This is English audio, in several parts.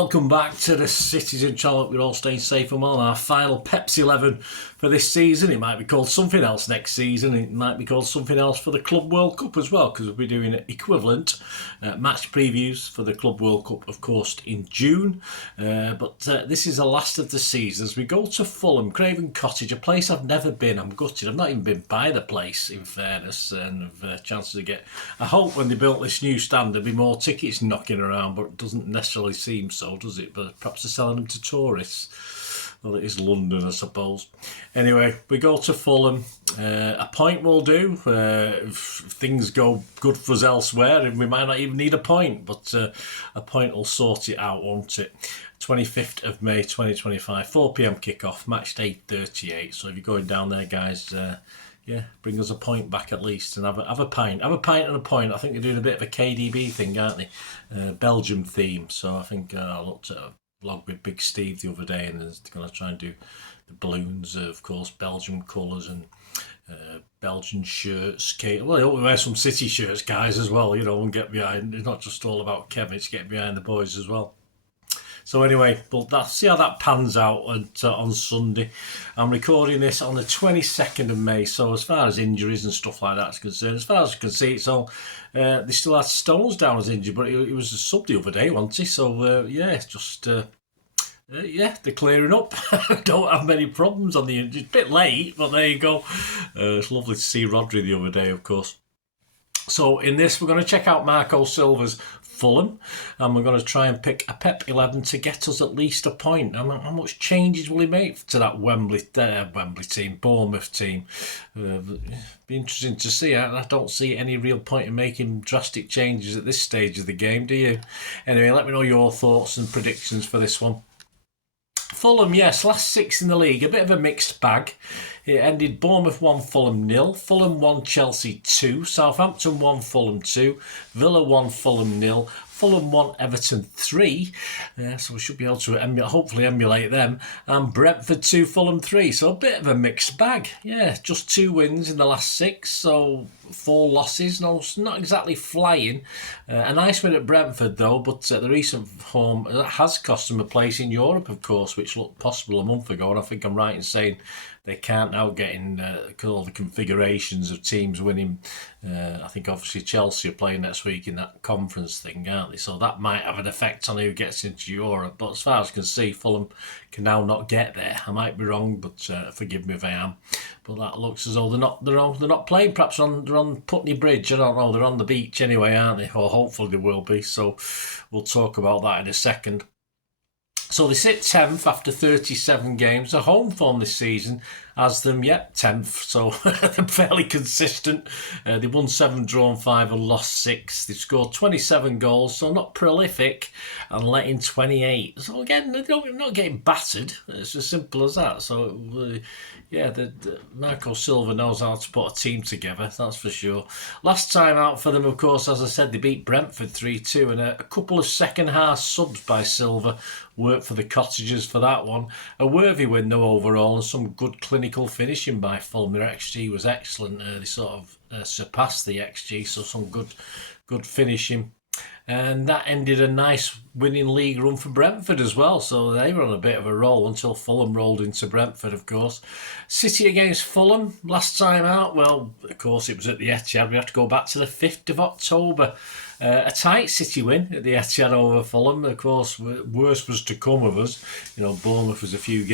Welcome back to the Citizen channel. We're all staying safe and well. Our final Pepsi 11 for this season. It might be called something else next season. It might be called something else for the Club World Cup as well, because we'll be doing equivalent match previews for the Club World Cup, of course, in June. But this is the last of the season as we go to Fulham, Craven Cottage, a place I've never been. I'm gutted. I've not even been by the place, in fairness, and have chances to get. I hope when they built this new stand there'll be more tickets knocking around, but it doesn't necessarily seem so, does it? But perhaps they're selling them to tourists. Well, it is London, I suppose. Anyway, we go to Fulham. A point will do. If things go good for us elsewhere, and we might not even need a point, but a point will sort it out, won't it? 25th of May 2025, 4 p.m. kickoff, match day 38. So if you're going down there, guys, yeah, bring us a point back at least, and have a pint. Have a pint and a point. I think they're doing a bit of a KDB thing, aren't they? Belgium theme. So I think I looked at a vlog with Big Steve the other day, and they're going to try and do the balloons, of course, Belgium colours and Belgian shirts. Well, I hope we wear some City shirts, guys, as well, you know, and get behind. It's not just all about Kevin, it's getting behind the boys as well. So anyway, but see how that pans out on Sunday. I'm recording this on the 22nd of May, so as far as injuries and stuff like that's concerned, as far as I can see, it's all, they still had Stones down as injured, but it was a sub the other day, wasn't he? So yeah, just, yeah, they're clearing up. Don't have many problems on the injuries. A bit late, but there you go. It's lovely to see Rodri the other day, of course. So in this, we're going to check out Marco Silva's Fulham, and we're going to try and pick a Pep 11 to get us at least a point. How much changes will he make to that Wembley team, Bournemouth team? Be interesting to see. I don't see any real point in making drastic changes at this stage of the game, do you? Anyway, let me know your thoughts and predictions for this one. Fulham, yes, last 6 in the league, a bit of a mixed bag. It ended Bournemouth 1, Fulham 0, Fulham 1, Chelsea 2, Southampton 1, Fulham 2, Villa 1, Fulham 0, Fulham 1, Everton 3, so we should be able to hopefully emulate them, and Brentford 2, Fulham 3, so a bit of a mixed bag. Yeah, just 2 wins in the last 6, so 4 losses, no, not exactly flying. A nice win at Brentford though, but the recent form has cost them a place in Europe, of course, which looked possible a month ago, and I think I'm right in saying they can't now get in all the configurations of teams winning. I think obviously Chelsea are playing next week in that conference thing, aren't they? So that might have an effect on who gets into Europe. But as far as I can see, Fulham can now not get there. I might be wrong, but forgive me if I am. But that looks as though they're not playing. Perhaps they're on Putney Bridge. I don't know. They're on the beach anyway, aren't they? Or hopefully they will be. So we'll talk about that in a second. So they sit 10th after 37 games. The home form this season has them, 10th. So they're fairly consistent. They won 7, drawn 5 and lost 6. They've scored 27 goals, so not prolific, and let in 28. So again, they're not getting battered. It's as simple as that. So yeah, Marco Silva knows how to put a team together, that's for sure. Last time out for them, of course, as I said, they beat Brentford 3-2, and a couple of second-half subs by Silva worked for the Cottagers for that one. A worthy win though overall, and some good clinical finishing by Fulham. Their XG was excellent. They sort of surpassed the XG, so some good finishing. And that ended a nice winning league run for Brentford as well. So they were on a bit of a roll until Fulham rolled into Brentford, of course. City against Fulham, last time out, well, of course, it was at the Etihad. We have to go back to the 5th of October. A tight City win at the Etihad over Fulham. Of course, worse was to come of us. You know, Bournemouth was a few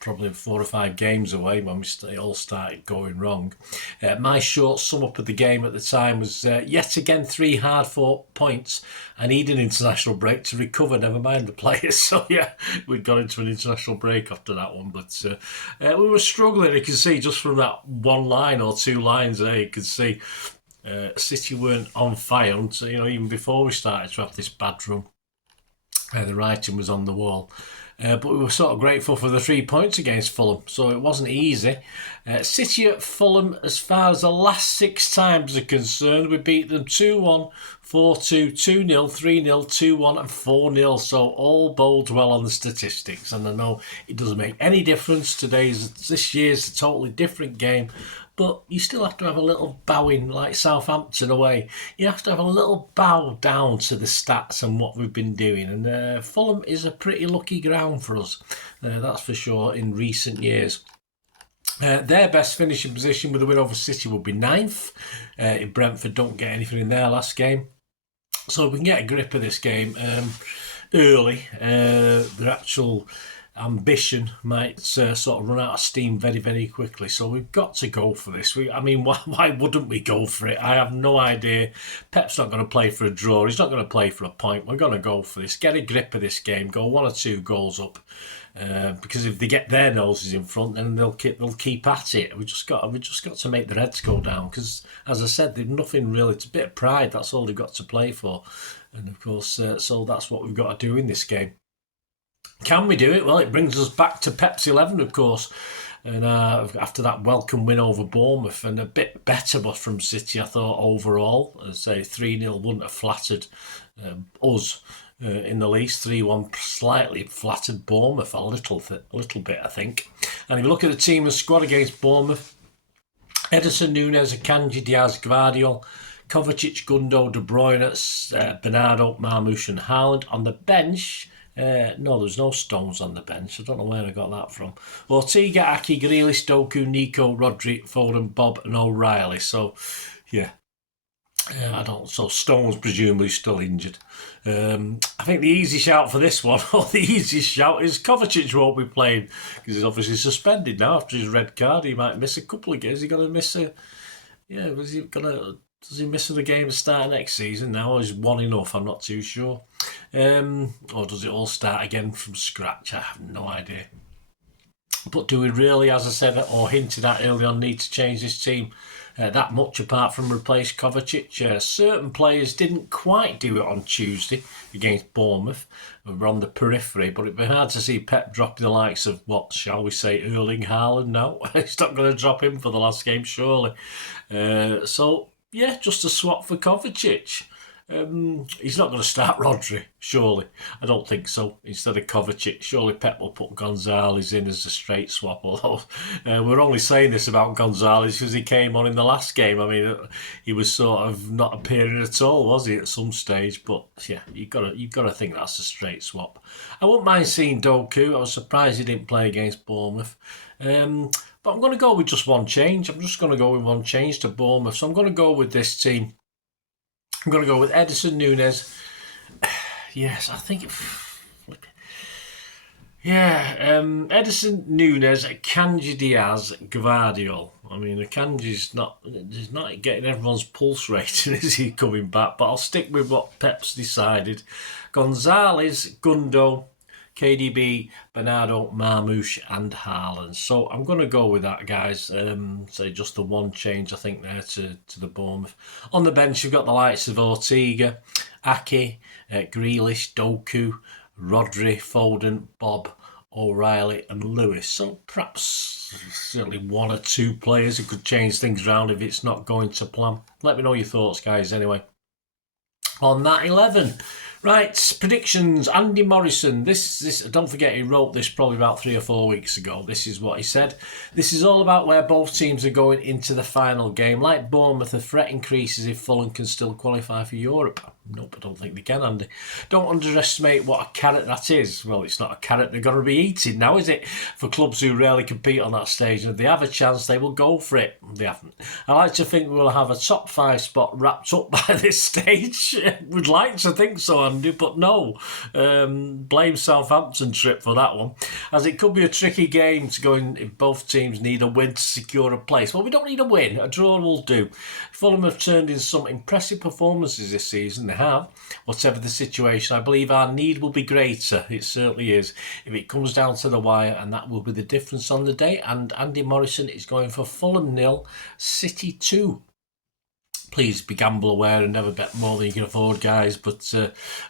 probably 4 or 5 games away when it all started going wrong. My short sum up of the game at the time was yet again 3 hard-fought points. I need an international break to recover, never mind the players. So yeah, we'd gone into an international break after that one. But we were struggling, you can see, just from that 1 line or 2 lines there, you can see City weren't on fire until, you know, even before we started to have this bad run. The writing was on the wall. But we were sort of grateful for the 3 points against Fulham, so it wasn't easy. City at Fulham, as far as the last 6 times are concerned, we beat them 2-1, 4-2, 2-0, 3-0, 2-1 and 4-0, so all bodes well on the statistics. And I know it doesn't make any difference. This year's a totally different game. but you still have to have a little bowing, like Southampton away. You have to have a little bow down to the stats and what we've been doing. And Fulham is a pretty lucky ground for us, that's for sure, in recent years. Their best finishing position with a win over City would be 9th. If Brentford don't get anything in their last game. So we can get a grip of this game early. Their actual ambition might sort of run out of steam very, very quickly. So we've got to go for this. Why wouldn't we go for it? I have no idea. Pep's not going to play for a draw. He's not going to play for a point. We're going to go for this. Get a grip of this game. Go 1 or 2 goals up. Because if they get their noses in front, then they'll keep at it. We just got to make their heads go down. Because as I said, they've nothing really. It's a bit of pride. That's all they've got to play for. And of course, so that's what we've got to do in this game. Can we do it? Well, it brings us back to Pep's 11, of course. And after that welcome win over Bournemouth, and a bit better but from City, I thought, overall. I'd say 3-0 wouldn't have flattered us in the least. 3-1 slightly flattered Bournemouth a little bit, I think. And if you look at the team and squad against Bournemouth, Ederson, Núñez, Akanji, Diaz, Gvardiol, Kovacic, Gundo, De Bruyne, Bernardo, Marmoush and Haaland. On the bench, no, there's no Stones on the bench. I don't know where I got that from. Ortega, Aki, Grealish, Doku, Nico, Rodri, Foden, Bob and O'Reilly. So, yeah. So Stones presumably still injured. I think the easy shout for this one, or the easiest shout, is Kovacic won't be playing because he's obviously suspended now after his red card. He might miss a couple of games. Is he going to miss a? Yeah, does he miss the game to start next season now? Or is one enough? I'm not too sure. Or does it all start again from scratch? I have no idea. But do we really, as I said or hinted at early on, need to change this team that much apart from replace Kovacic? Certain players didn't quite do it on Tuesday against Bournemouth. We were on the periphery, but it'd be hard to see Pep dropping the likes of, what shall we say, Erling Haaland now. He's not going to drop him for the last game, surely. So, yeah, just a swap for Kovacic. He's not going to start Rodri, surely. I don't think so. Instead of Kovacic, surely Pep will put Gonzalez in as a straight swap. Although we're only saying this about Gonzalez because he came on in the last game. I mean, he was sort of not appearing at all, was he, at some stage? But yeah, you've got to think that's a straight swap. I wouldn't mind seeing Doku. I was surprised he didn't play against Bournemouth. But I'm going to go with just one change. I'm just going to go with one change to Bournemouth. So I'm going to go with this team. I'm going to go with Ederson, Núñez. Yes, I think... Ederson, Núñez, Akanji, Diaz, Gvardiol. I mean, Akanji's he's not getting everyone's pulse rating, is he, coming back? But I'll stick with what Pep's decided. Gonzalez, Gundo, KDB, Bernardo, Marmoush and Haaland. So I'm going to go with that, guys. Say just the one change, I think, there to the Bournemouth. On the bench, you've got the likes of Ortega, Aki, Grealish, Doku, Rodri, Foden, Bob, O'Reilly and Lewis. So perhaps certainly 1 or 2 players who could change things around if it's not going to plan. Let me know your thoughts, guys, anyway. On that 11... Right, predictions. Andy Morrison. This. Don't forget, he wrote this probably about 3 or 4 weeks ago. This is what he said. This is all about where both teams are going into the final game. Like Bournemouth, the threat increases if Fulham can still qualify for Europe. Nope, I don't think they can, Andy. Don't underestimate what a carrot that is. Well, it's not a carrot they're going to be eating now, is it? For clubs who rarely compete on that stage. And if they have a chance, they will go for it. They haven't. I like to think we'll have a top 5 spot wrapped up by this stage. We'd like to think so, Andy, but no. Blame Southampton trip for that one. As it could be a tricky game to go in if both teams need a win to secure a place. Well, we don't need a win. A draw will do. Fulham have turned in some impressive performances this season. They have. Whatever the situation, I believe our need will be greater. It certainly is. If it comes down to the wire, and that will be the difference on the day. And Andy Morrison is going for Fulham 0, City 2. Please be gamble aware and never bet more than you can afford, guys. But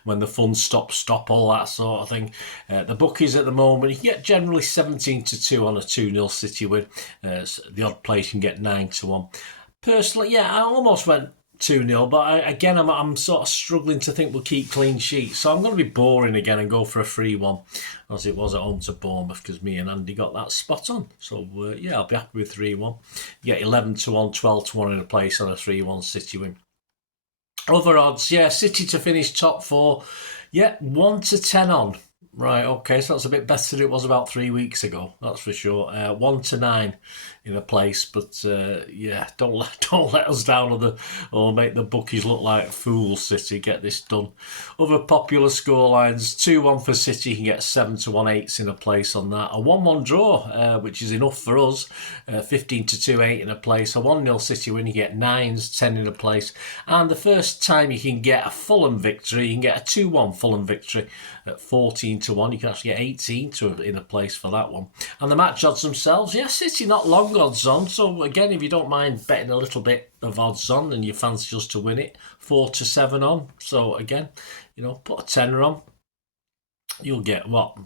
when the fun stops, stop, all that sort of thing. The bookies at the moment, you can get generally 17-2 on a 2-0 City win. The odd place you can get 9-1. Personally, yeah, I almost went 2-0, but again, I'm sort of struggling to think we'll keep clean sheets. So I'm going to be boring again and go for a 3-1, as it was at home to Bournemouth, because me and Andy got that spot on. So, yeah, I'll be happy with 3-1. You get 11-1, 12-1 in a place on a 3-1 City win. Other odds, yeah, City to finish top 4. Yeah, 1-10 on. Right, okay, so that's a bit better than it was about 3 weeks ago, that's for sure. 1-9 in a place, but yeah, don't let us down or make the bookies look like fools, City. Get this done. Other popular scorelines, 2-1 for City, you can get 7-1 eights in a place on that. A 1-1 draw, which is enough for us, 15-2 8 in a place. A 1-0 City win, you get 9s, 10 in a place. And the first time you can get a Fulham victory, you can get a 2-1 Fulham victory at 14-1. You can actually get 18 in a place for that one. And the match odds themselves, yeah, City not long odds on. So again, if you don't mind betting a little bit of odds on and you fancy just to win it, 4-7 on. So again, put a tenner on. You'll get what,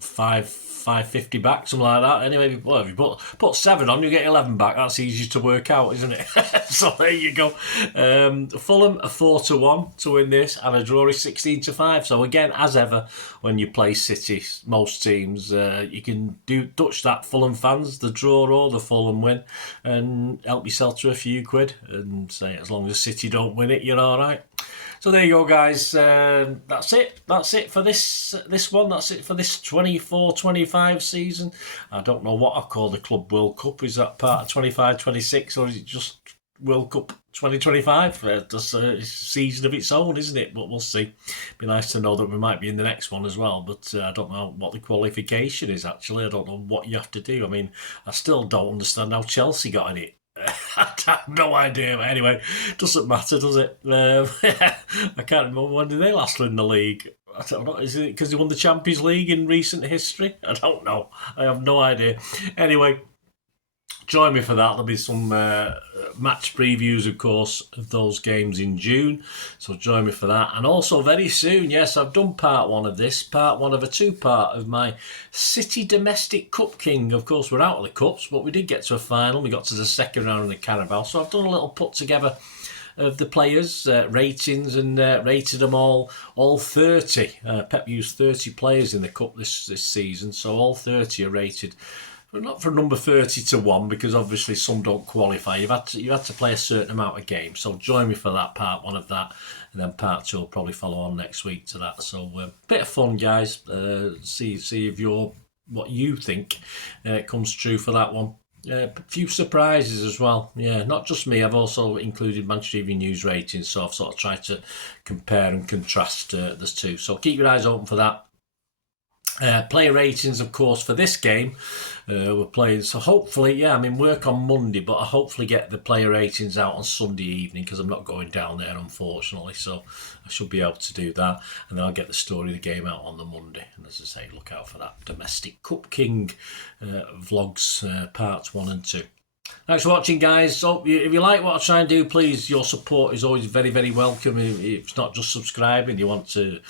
550 back, something like that. Anyway, if you put 7 on, you get 11 back. That's easy to work out, isn't it? So there you go. Fulham a 4-1 to win this, and a draw is 16-5. So again, as ever, when you play City, most teams, you can touch that Fulham fans, the draw or the Fulham win, and help yourself to a few quid, and say as long as City don't win it, you're all right. So there you go, guys. That's it. That's it for this one. That's it for this 24-25 season. I don't know what I call the Club World Cup. Is that part of 25-26, or is it just World Cup 2025? Just a season of its own, isn't it? But we'll see. Be nice to know that we might be in the next one as well. But I don't know what the qualification is, actually. I don't know what you have to do. I mean, I still don't understand how Chelsea got in it. I have no idea. But anyway, doesn't matter, does it? I can't remember, when did they last win the league? I don't know. Is it because they won the Champions League in recent history? I don't know. I have no idea. Anyway, join me for that. There'll be some match previews, of course, of those games in June. So join me for that. And also very soon, yes, I've done part 1 of this. Part 1 of a 2-part of my City Domestic Cup King. Of course, we're out of the Cups, but we did get to a final. We got to the second round of the Carabao. So I've done a little put together of the players' ratings, and rated them all 30. Pep used 30 players in the Cup this season. So all 30 are rated. But not from number 30 to 1, because obviously some don't qualify. You had to play a certain amount of games. So join me for that, part 1 of that, and then part 2 will probably follow on next week to that. So bit of fun, guys. See if what you think comes true for that one. A few surprises as well. Yeah, not just me. I've also included Manchester Evening News ratings, so I've sort of tried to compare and contrast the two. So keep your eyes open for that. Player ratings, of course, for this game. We're playing, so hopefully, yeah, I'm in work on Monday, but I hopefully get the player ratings out on Sunday evening, because I'm not going down there, unfortunately. So I should be able to do that, and then I'll get the story of the game out on the Monday. And as I say, look out for that Domestic Cup King vlogs, parts 1 and 2. Thanks for watching, guys. So if you like what I try and do, please, your support is always very, very welcome. If it's not just subscribing, you want to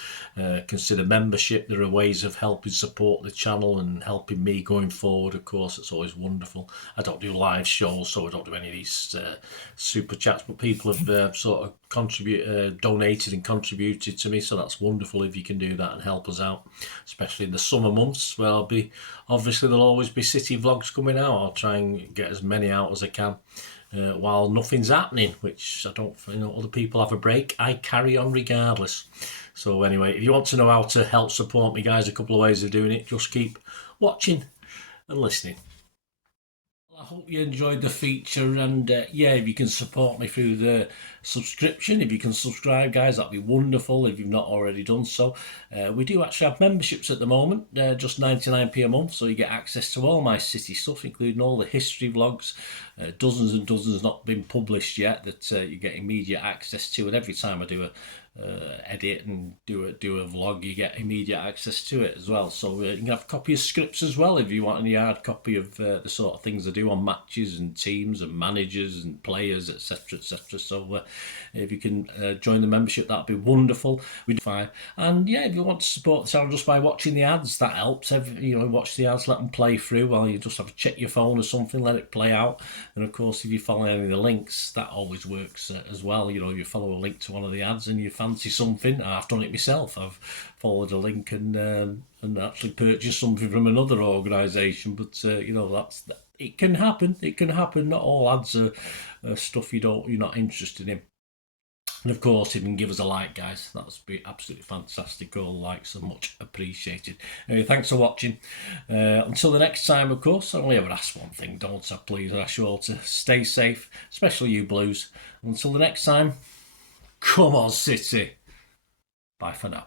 consider membership. There are ways of helping support the channel and helping me going forward. Of course, it's always wonderful. I don't do live shows, so I don't do any of these super chats, but people have sort of donated and contributed to me, so that's wonderful if you can do that and help us out, especially in the summer months, where obviously there'll always be City vlogs coming out. I'll try and get as many out as I can while nothing's happening, which I don't, other people have a break. I carry on regardless. So anyway, if you want to know how to help support me, guys, a couple of ways of doing it. Just keep watching and listening. I hope you enjoyed the feature, and yeah, if you can support me through the subscription, if you can subscribe, guys, that'd be wonderful if you've not already done so. We do actually have memberships at the moment, just 99p a month, so you get access to all my City stuff, including all the history vlogs, dozens and dozens not been published yet, that you get immediate access to, and every time I do a edit and do a vlog, you get immediate access to it as well. So you can have a copy of scripts as well if you want any hard copy of the sort of things I do on matches and teams and managers and players, etc, etc. So if you can join the membership, that'd be wonderful. We do fine. And yeah, if you want to support the channel just by watching the ads, that helps. Watch the ads, let them play through while you just have to check your phone or something, let it play out. And of course, if you follow any of the links, that always works as well. You know, you follow a link to one of the ads and you fancy something. I've done it myself. I've followed a link and actually purchased something from another organisation. But you know, it can happen. It can happen. Not all ads are stuff you're not interested in. And of course, you can give us a like, guys. That would be absolutely fantastic. All likes are much appreciated. Anyway, thanks for watching. Until the next time, of course, I only ever ask one thing, don't I? Please, I ask you all to stay safe, especially you Blues. Until the next time, come on, City. Bye for now.